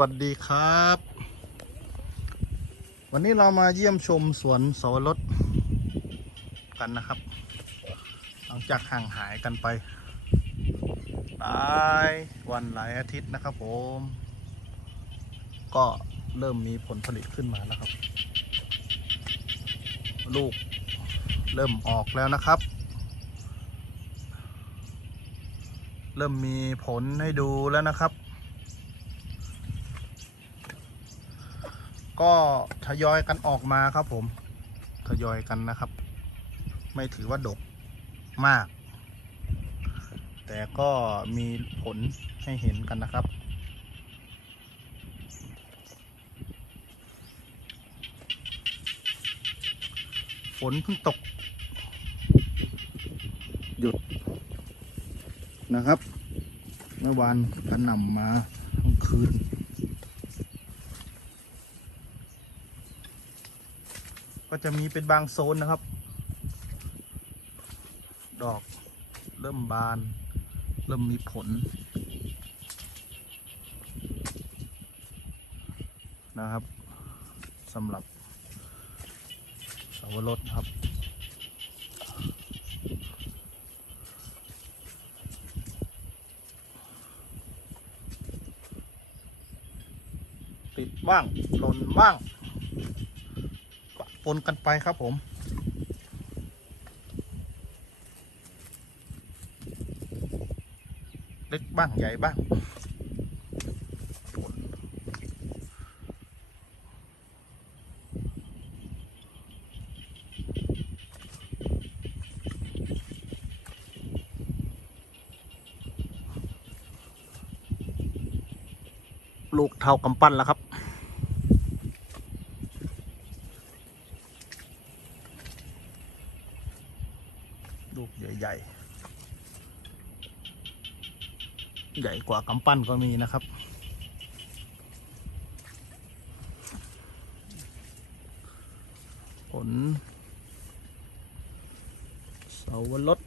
วัสดีครับ วันนี้เรามาเยี่ยมชมสวนสวรสกันนะครับ หลังจากห่างหายกันไปหลายวันหลายอาทิตย์นะครับผม ก็เริ่มมีผลผลิตขึ้นมาแล้วครับ ลูกเริ่มออกแล้วนะครับ เริ่มมีผลให้ดูแล้วนะครับ ก็ทยอยกันออกมาครับผม ทยอยกันนะครับ ไม่ถือว่าดกมาก แต่ก็มีผลให้เห็นกันนะครับ ฝนเพิ่งตก หยุดนะครับ เมื่อวานกระหน่ำมาทั้งคืน จะมีเป็นบางโซนนะครับ ดอกเริ่มบาน เริ่มมีผลนะครับสำหรับสาวรสครับติดบ้างหล่นบ้าง ปนกันไปครับผม เล็กบ้างใหญ่บ้างปลูกเท่ากำปั้นแล้วครับ ลูกใหญ่ๆ ใหญ่กว่ากำปั้นก็มีนะครับ ผลเสาวรส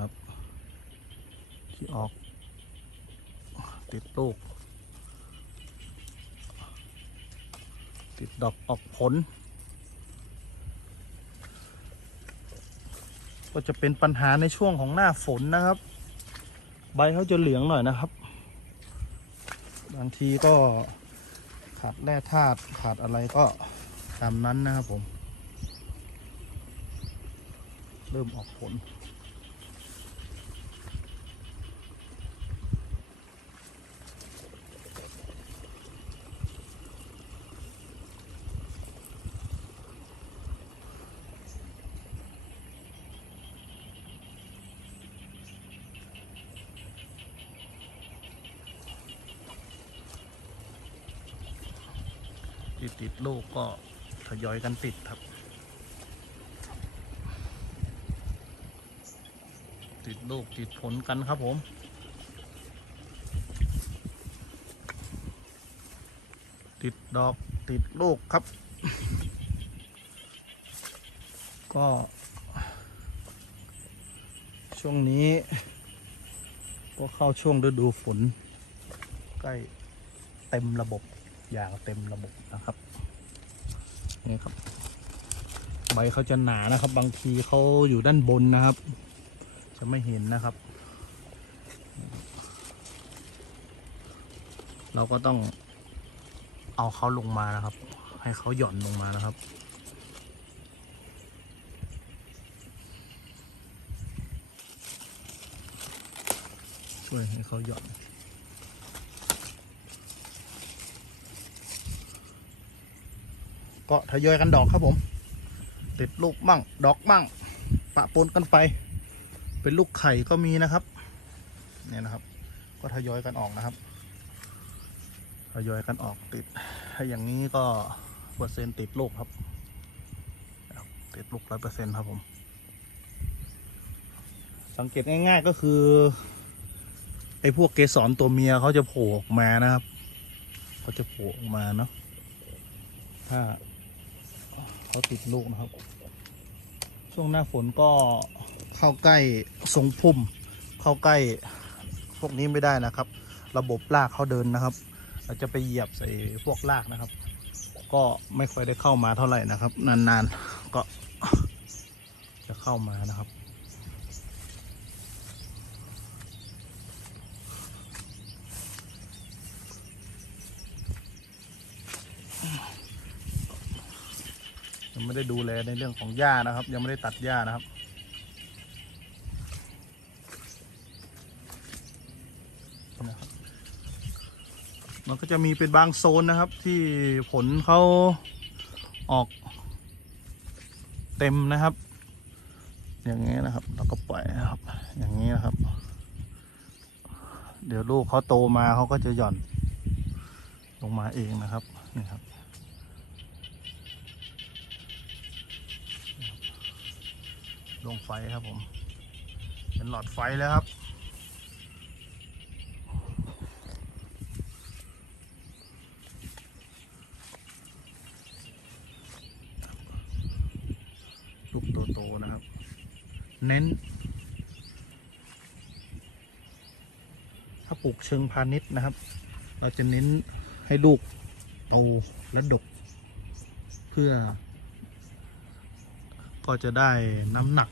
ครับ ที่ออก ติดลูก ติดดอกออกผล ก็จะเป็นปัญหาในช่วงของหน้าฝนนะครับ ใบเขาจะเหลืองหน่อยนะครับ บางทีก็ขาดแร่ธาตุขาดอะไรก็ตามนั้นนะครับผม เริ่มออกผล ที่ติดลูกก็ทยอยกันติดครับ ติดลูกติดผลกันครับผมติดดอกติดลูกครับ ก็ ช่วงนี้ ก็เข้าช่วงฤดูฝน ใกล้เต็มระบบ อย่างเต็มระบบนะครับนี่ครับ ใบเขาจะหนานะครับ บางทีเขาอยู่ด้านบนนะครับ จะไม่เห็นนะครับ เราก็ต้องเอาเขาลงมานะครับ ให้เขาหย่อนลงมานะครับช่วยให้เขาหย่อน ก็ทยอยกันดอกครับผม ติดลูกมั่งดอกมั่งปะปนกันไป เป็นลูกไข่ก็มีนะครับเนี่ยนะครับ ก็ทยอยกันออกนะครับทยอยกันออกติดถ้าอย่างนี้ก็เปอร์เซ็นต์ติดลูกครับ ติดลูกร้อยเปอร์เซ็นต์ครับผม สังเกตง่ายๆก็คือไอ้พวกเกสรตัวเมียเขาจะโผล่ออกมานะครับเขาจะโผล่ออกมาเนาะถ้า เขาติดลูกนะครับ ช่วงหน้าฝนก็เข้าใกล้ทรงพุ่ม เข้าใกล้พวกนี้ไม่ได้นะครับ ระบบรากเขาเดินนะครับเราจะไปเหยียบใส่พวกรากนะครับ ก็ไม่ค่อยได้เข้ามาเท่าไหร่นะครับ นานๆก็จะเข้ามานะครับ ไม่ได้ดูแลในเรื่องของหญ้านะครับ ยังไม่ได้ตัดหญ้านะครับมันก็จะมีเป็นบางโซนนะครับ ที่ผลเขาออกเต็มนะครับ อย่างนี้นะครับเราก็ปล่อยนะครับ อย่างนี้นะครับ เดี๋ยวลูกเขาโตมาเขาก็จะหย่อนลงมาเองนะครับนี่ครับ ลงไฟครับผม เป็นหลอดไฟแล้วครับ ลูกโตๆนะครับ เน้น ถ้าปลูกเชิงพาณิชย์นะครับ เราจะเน้นให้ลูกโตและดกเพื่อ ก็จะได้น้ำหนัก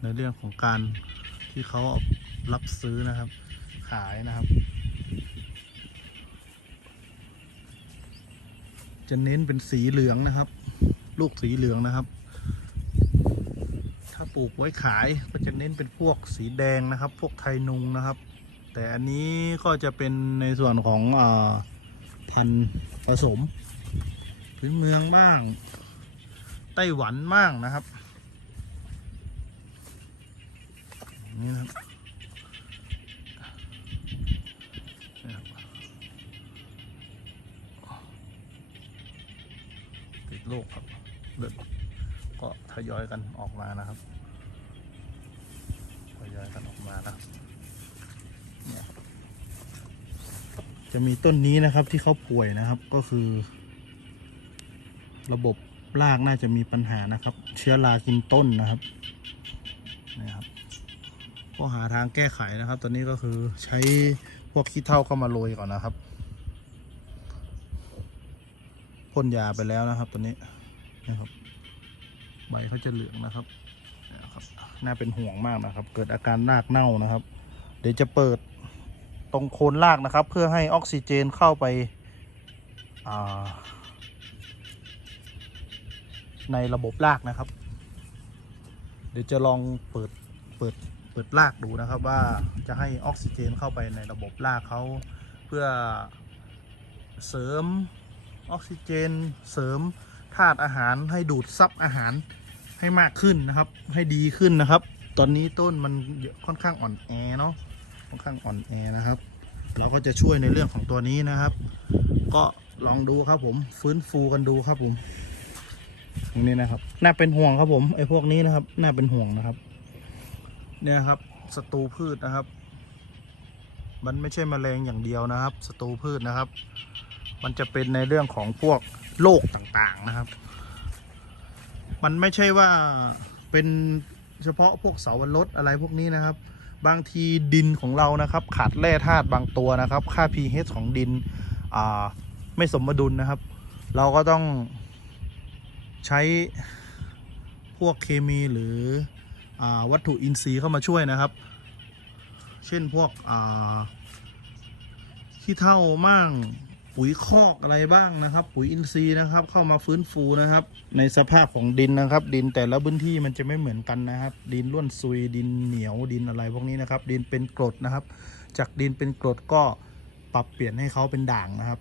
ในเรื่องของการที่เขาเอารับซื้อนะครับ ขายนะครับ จะเน้นเป็นสีเหลืองนะครับ ลูกสีเหลืองนะครับ ถ้าปลูกไว้ขายก็จะเน้นเป็นพวกสีแดงนะครับ พวกไทยนุงนะครับ แต่อันนี้ก็จะเป็นในส่วนของอพันธุ์ผสมพื้นเมืองบ้าง ไต้หวันบ้างนะครับ นี่นะครับติดโรคครับเลือดก็ทยอยกันออกมานะครับทยอยกันออกมานะเนี่ยจะมีต้นนี้นะครับที่เขาป่วยนะครับก็คือ ระบบ รากน่าจะมีปัญหานะครับ เชื้อรากินต้นนะครับนะครับ ก็หาทางแก้ไขนะครับ ตอนนี้ก็คือใช้พวกขี้เถ้าเข้ามาโรยก่อนนะครับพ่นยาไปแล้วนะครับตัวนี้นะครับ ใบเขาจะเหลืองนะครับนะครับ น่าเป็นห่วงมากนะครับ เกิดอาการรากเน่านะครับ เดี๋ยวจะเปิดตรงโคนรากนะครับ เพื่อให้ออกซิเจนเข้าไปอ่า ในระบบรากนะครับ เดี๋ยวจะลองเปิดเปิดเปิดรากดูนะครับ ว่าจะให้ออกซิเจนเข้าไปในระบบรากเขาเพื่อเสริมออกซิเจน เสริมธาตุอาหารให้ดูดซับอาหารให้มากขึ้นนะครับ ให้ดีขึ้นนะครับ ตอนนี้ต้นมันค่อนข้างอ่อนแอเนาะค่อนข้างอ่อนแอนะครับ เราก็จะช่วยในเรื่องของตัวนี้นะครับ ก็ลองดูครับผมฟื้นฟูกันดูครับผม ตรงนี้นะครับ น่าเป็นห่วงครับผมไอ้พวกนี้นะครับ น่าเป็นห่วงนะครับ เนี่ยครับศัตรูพืชนะครับ มันไม่ใช่แมลงอย่างเดียวนะครับศัตรูพืชนะครับ มันจะเป็นในเรื่องของพวกโรคต่างๆนะครับ มันไม่ใช่ว่าเป็นเฉพาะพวกเสาวรสอะไรพวกนี้นะครับ บางทีดินของเรานะครับ ขาดแร่ธาตุบางตัวนะครับ ค่า pH ของดินอ่าไม่สมดุลนะครับ เราก็ต้อง ใช้พวกเคมีหรืออวัตถุอินทรีย์เข้ามาช่วยนะครับ เช่นพวกขี้เถ้ามั่งปุ๋ยคอกอะไรบ้างนะครับ ปุ๋ยอินทรีย์นะครับ เข้ามาฟื้นฟูนะครับ ในสภาพของดินนะครับ ดินแต่ละพื้นที่มันจะไม่เหมือนกันนะครับ ดินร่วนซุยดินเหนียวดินอะไรพวกนี้นะครับ ดินเป็นกรดนะครับ จากดินเป็นกรดก็ปรับเปลี่ยนให้เขาเป็นด่างนะครับ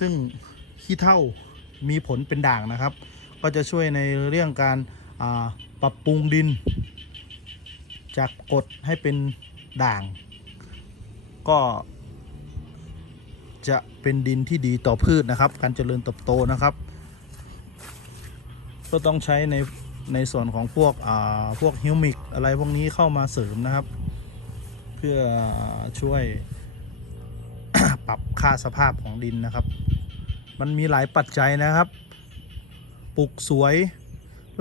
ซึ่งขี้เถ้า มีผลเป็นด่างนะครับ ก็จะช่วยในเรื่องการาปรับปรุงดิน จากกรดให้เป็นด่าง ก็จะเป็นดินที่ดีต่อพืชนะครับ การเจริญเติบโตนะครับ ก็ต้องใช้ในในส่วนของพวกอ่าพวกฮิวมิกอะไรพวกนี้เข้ามาเสริมนะครับ เพื่อช่วยปรับค่าสภาพของดินนะครับ มันมีหลายปัจจัยนะครับ ปลูกสวย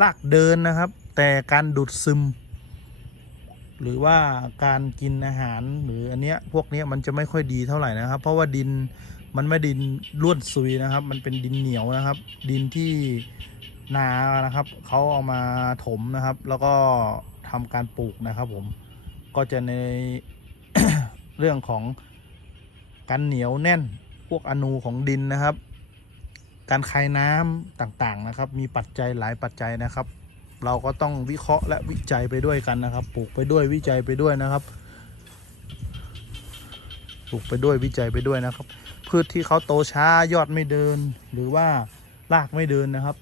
รากเดินนะครับ แต่การดูดซึม หรือว่าการกินอาหารหรืออันเนี้ยพวกเนี้ยมันจะไม่ค่อยดีเท่าไหร่นะครับ เพราะว่าดินมันไม่ดินร่วนซุยนะครับ มันเป็นดินเหนียวนะครับ ดินที่นานะครับเขาเอามาถมนะครับ แล้วก็ทำการปลูกนะครับผมก็จะในเรื่องของการเหนียวแน่นพวกอนูของดินนะครับ การคายน้ำต่างๆนะครับ มีปัจจัยหลายปัจจัยนะครับ เราก็ต้องวิเคราะห์และวิจัยไปด้วยกันนะครับ ปลูกไปด้วยวิจัยไปด้วยนะครับ ปลูกไปด้วยวิจัยไปด้วยนะครับ พืชที่เขาโตช้ายอดไม่เดิน หรือว่ารากไม่เดินนะครับ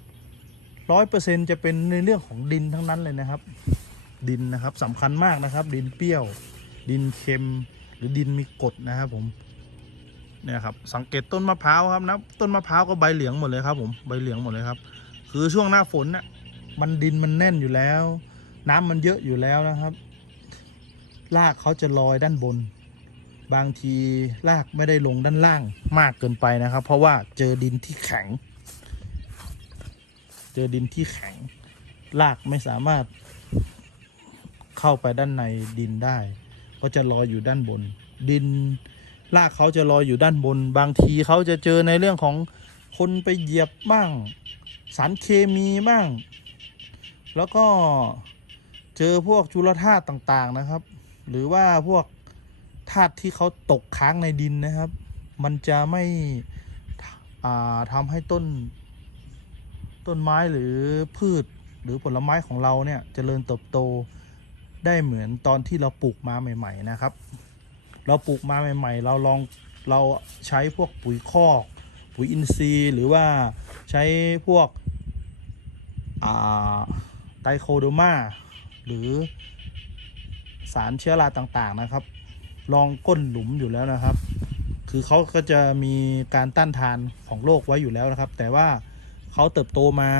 ร้อยเปอร์เซ็นจะเป็นในเรื่องของดินทั้งนั้นเลยนะครับ ดินนะครับสำคัญมากนะครับ ดินเปรี้ยว ดินเค็ม หรือดินมีกรดนะครับผม เนี่ยครับสังเกตต้นมะพร้าวครับนะต้นมะพร้าวก็ใบเหลืองหมดเลยครับผมใบเหลืองหมดเลยครับ คือช่วงหน้าฝนน่ะมันดินมันแน่นอยู่แล้ว น้ำมันเยอะอยู่แล้วนะครับรากเขาจะลอยด้านบน บางทีรากไม่ได้ลงด้านล่างมากเกินไปนะครับ เพราะว่าเจอดินที่แข็ง เจอดินที่แข็งรากไม่สามารถเข้าไปด้านในดินได้ ก็จะลอยอยู่ด้านบนดิน รากเขาจะลอยอยู่ด้านบน บางทีเขาจะเจอในเรื่องของคนไปเหยียบบ้าง สารเคมีบ้าง แล้วก็เจอพวกจุลธาตุต่างๆนะครับ หรือว่าพวกธาตุที่เขาตกค้างในดินนะครับ มันจะไม่ทำให้ต้นต้นไม้หรือพืชหรือผลไม้ของเราเนี่ยจเจริญเติบโตได้เหมือนตอนที่เราปลูกมาใหม่ ๆ นะครับ เราปลูกมาใหม่ ๆ เราลองเราใช้พวกปุ๋ยคอกปุ๋ยอินทรีย์ หรือว่าใช้พวกไตรโคโดมาหรือสารเชื้อราต่างๆนะครับ ลองก้นหลุมอยู่แล้วนะครับ คือเขาก็จะมีการต้านทานของโรคไว้อยู่แล้วนะครับ แต่ว่าเขาเติบโตมา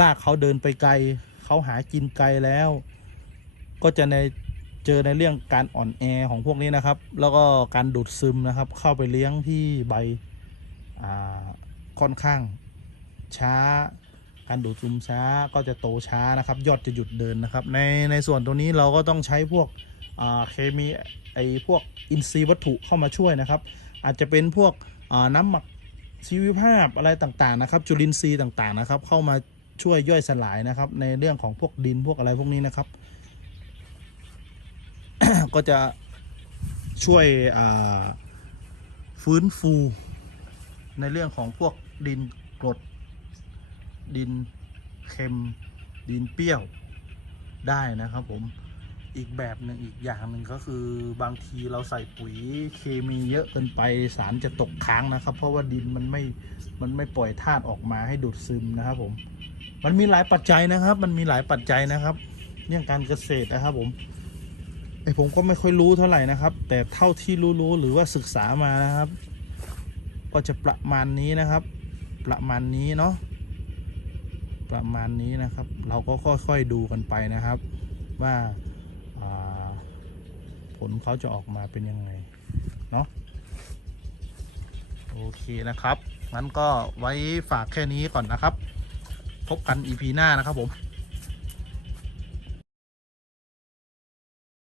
ลากเขาเดินไปไกล เขาหากินไกลแล้ว ก็จะใน เจอในเรื่องการอ่อนแอของพวกนี้นะครับ แล้วก็การดูดซึมนะครับ เข้าไปเลี้ยงที่ใบค่อนข้าง ช้า การดูดซึมช้าก็จะโตช้านะครับ ยอดจะหยุดเดินนะครับ ในในส่วนตรงนี้เราก็ต้องใช้พวกเคมีไอพวกอินทรีย์วัตถุเข้ามาช่วยนะครับ อาจจะเป็นพวกน้ำหมักชีวภาพอะไรต่างๆนะครับ จุลินทรีย์ต่างๆนะครับ เข้ามาช่วยย่อยสลายนะครับ ในเรื่องของพวกดินพวกอะไรพวกนี้นะครับ ก็จะช่วยฟื้นฟู ในเรื่องของพวกดินกรด ดินเค็ม ดินเปรี้ยวได้นะครับผมอีกแบบหนึ่งอีกอย่างหนึ่งก็คือบางทีเราใส่ปุ๋ยเคมีเยอะเกินไปสารจะตกค้างนะครับ เพราะว่าดินมันไม่มันไม่ปล่อยธาตุออกมาให้ดูดซึมนะครับผม มันมีหลายปัจจัยนะครับ มันมีหลายปัจจัยนะครับ เรื่องการเกษตรนะครับผม ไอผมก็ไม่ค่อยรู้เท่าไหร่นะครับ แต่เท่าที่รู้ๆหรือว่าศึกษามานะครับ ก็จะประมาณนี้นะครับ ประมาณนี้เนาะประมาณนี้นะครับ เราก็ค่อยๆดูกันไปนะครับ ว่าอ่าผลเขาจะออกมาเป็นยังไงเนาะโอเคนะครับงั้นก็ไว้ฝากแค่นี้ก่อนนะครับ พบกัน EP หน้านะครับผม